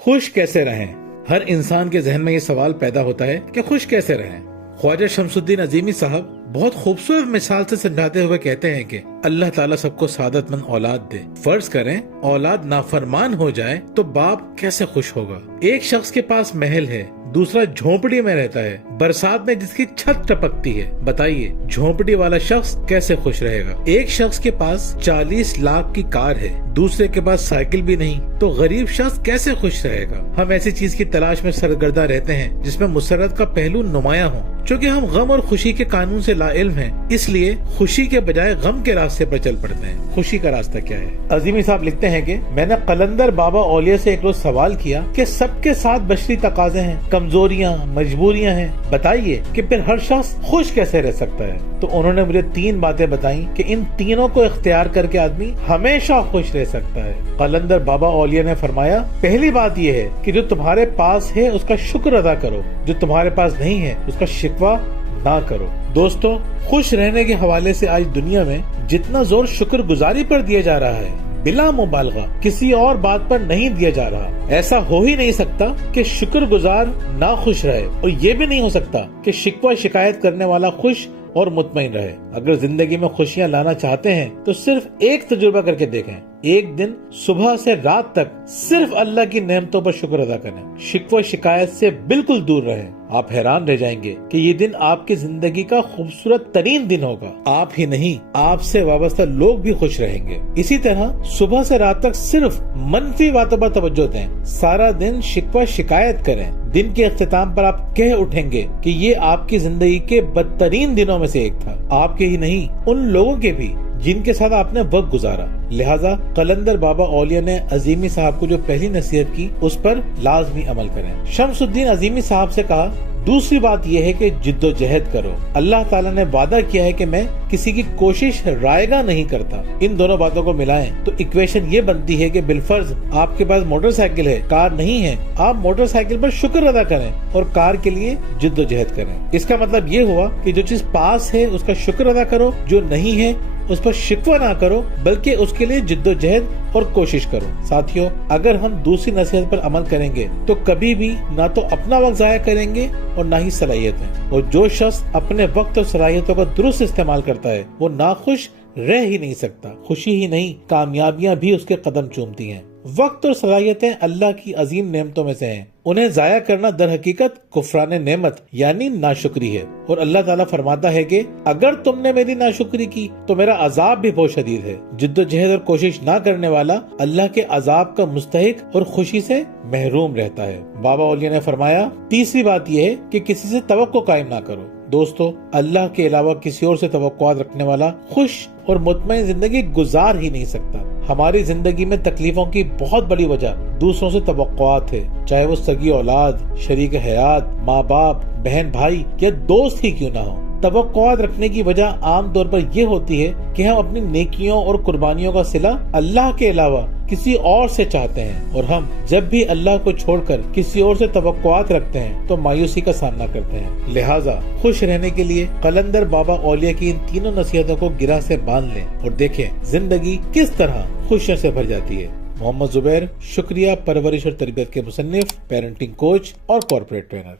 خوش کیسے رہیں؟ ہر انسان کے ذہن میں یہ سوال پیدا ہوتا ہے کہ خوش کیسے رہیں؟ خواجہ شمس الدین عظیمی صاحب بہت خوبصورت مثال سے سمجھاتے ہوئے کہتے ہیں کہ اللہ تعالیٰ سب کو سعادت مند اولاد دے۔ فرض کریں اولاد نافرمان ہو جائے تو باپ کیسے خوش ہوگا؟ ایک شخص کے پاس محل ہے، دوسرا جھونپڑی میں رہتا ہے، برسات میں جس کی چھت ٹپکتی ہے، بتائیے جھونپڑی والا شخص کیسے خوش رہے گا؟ ایک شخص کے پاس 40 لاکھ کی کار ہے، دوسرے کے پاس سائیکل بھی نہیں، تو غریب شخص کیسے خوش رہے گا؟ ہم ایسی چیز کی تلاش میں سرگردہ رہتے ہیں جس میں مسرت کا پہلو نمایاں ہو۔ چونکہ ہم غم اور خوشی کے قانون سے لا علم ہیں، اس لیے خوشی کے بجائے غم کے راستے پر چل پڑتے ہیں۔ خوشی کا راستہ کیا ہے؟ عظیمی صاحب لکھتے ہیں کہ میں نے قلندر بابا اولیاء سے ایک روز سوال کیا کہ سب کے ساتھ بشری تقاضے ہیں، کمزوریاں، مجبوریاں ہیں، بتائیے کہ پھر ہر شخص خوش کیسے رہ سکتا ہے؟ تو انہوں نے مجھے 3 باتیں بتائیں کہ ان تینوں کو اختیار کر کے آدمی ہمیشہ خوش رہ سکتا ہے۔ قلندر بابا اولیاء نے فرمایا، پہلی بات یہ ہے کہ جو تمہارے پاس ہے اس کا شکر ادا کرو، جو تمہارے پاس نہیں ہے اس کا شکوہ نہ کرو۔ دوستو، خوش رہنے کے حوالے سے آج دنیا میں جتنا زور شکر گزاری پر دیا جا رہا ہے، بلا مبالغہ کسی اور بات پر نہیں دیا جا رہا۔ ایسا ہو ہی نہیں سکتا کہ شکر گزار نہ خوش رہے، اور یہ بھی نہیں ہو سکتا کہ شکوہ شکایت کرنے والا خوش اور مطمئن رہے۔ اگر زندگی میں خوشیاں لانا چاہتے ہیں تو صرف ایک تجربہ کر کے دیکھیں، ایک دن صبح سے رات تک صرف اللہ کی نعمتوں پر شکر ادا کریں، شکوہ شکایت سے بالکل دور رہیں۔ آپ حیران رہ جائیں گے کہ یہ دن آپ کی زندگی کا خوبصورت ترین دن ہوگا۔ آپ ہی نہیں، آپ سے وابستہ لوگ بھی خوش رہیں گے۔ اسی طرح صبح سے رات تک صرف منفی باتوں پر توجہ دیں، سارا دن شکوہ شکایت کریں، دن کے اختتام پر آپ کہہ اٹھیں گے کہ یہ آپ کی زندگی کے بدترین دنوں میں سے ایک تھا، آپ کے ہی نہیں ان لوگوں کے بھی جن کے ساتھ آپ نے وقت گزارا۔ لہٰذا قلندر بابا اولیاء نے عظیمی صاحب کو جو پہلی نصیحت کی اس پر لازمی عمل کریں۔ شمس الدین عظیمی صاحب سے کہا، دوسری بات یہ ہے کہ جد و جہد کرو۔ اللہ تعالیٰ نے وعدہ کیا ہے کہ میں کسی کی کوشش رائے گاہ نہیں کرتا۔ ان دونوں باتوں کو ملائیں تو ایکویشن یہ بنتی ہے کہ بالفرض آپ کے پاس موٹر سائیکل ہے، کار نہیں ہے، آپ موٹر سائیکل پر شکر ادا کریں اور کار کے لیے جد و جہد کریں۔ اس کا مطلب یہ ہوا کہ جو چیز پاس ہے اس کا شکر ادا کرو، جو نہیں ہے اس پر شکوہ نہ کرو، بلکہ اس کے لیے جد و جہد اور کوشش کرو۔ ساتھیوں، اگر ہم دوسری نصیحت پر عمل کریں گے تو کبھی بھی نہ تو اپنا وقت ضائع کریں گے اور نہ ہی صلاحیتیں، اور جو شخص اپنے وقت اور صلاحیتوں کا درست استعمال کرتا ہے وہ ناخوش رہ ہی نہیں سکتا۔ خوشی ہی نہیں، کامیابیاں بھی اس کے قدم چومتی ہیں۔ وقت اور صلاحیتیں اللہ کی عظیم نعمتوں میں سے ہیں، انہیں ضائع کرنا در حقیقت کفران نعمت یعنی ناشکری ہے، اور اللہ تعالیٰ فرماتا ہے کہ اگر تم نے میری ناشکری کی تو میرا عذاب بھی بہت شدید ہے۔ جد و جہد اور کوشش نہ کرنے والا اللہ کے عذاب کا مستحق اور خوشی سے محروم رہتا ہے۔ بابا اولیاء نے فرمایا، تیسری بات یہ ہے کہ کسی سے توقع قائم نہ کرو۔ دوستو، اللہ کے علاوہ کسی اور سے توقعات رکھنے والا خوش اور مطمئن زندگی گزار ہی نہیں سکتا۔ ہماری زندگی میں تکلیفوں کی بہت بڑی وجہ دوسروں سے توقعات ہے، چاہے وہ سگی اولاد، شریک حیات، ماں باپ، بہن بھائی یا دوست ہی کیوں نہ ہو۔ توقعات رکھنے کی وجہ عام طور پر یہ ہوتی ہے کہ ہم اپنی نیکیوں اور قربانیوں کا صلہ اللہ کے علاوہ کسی اور سے چاہتے ہیں، اور ہم جب بھی اللہ کو چھوڑ کر کسی اور سے توقعات رکھتے ہیں تو مایوسی کا سامنا کرتے ہیں۔ لہٰذا خوش رہنے کے لیے قلندر بابا اولیاء کی ان تینوں نصیحتوں کو گرہ سے باندھ لیں اور دیکھیں زندگی کس طرح خوشیوں سے بھر جاتی ہے۔ محمد زبیر، شکریہ، پرورش اور تربیت کے مصنف، پیرنٹنگ کوچ اور کارپوریٹ ٹرینر۔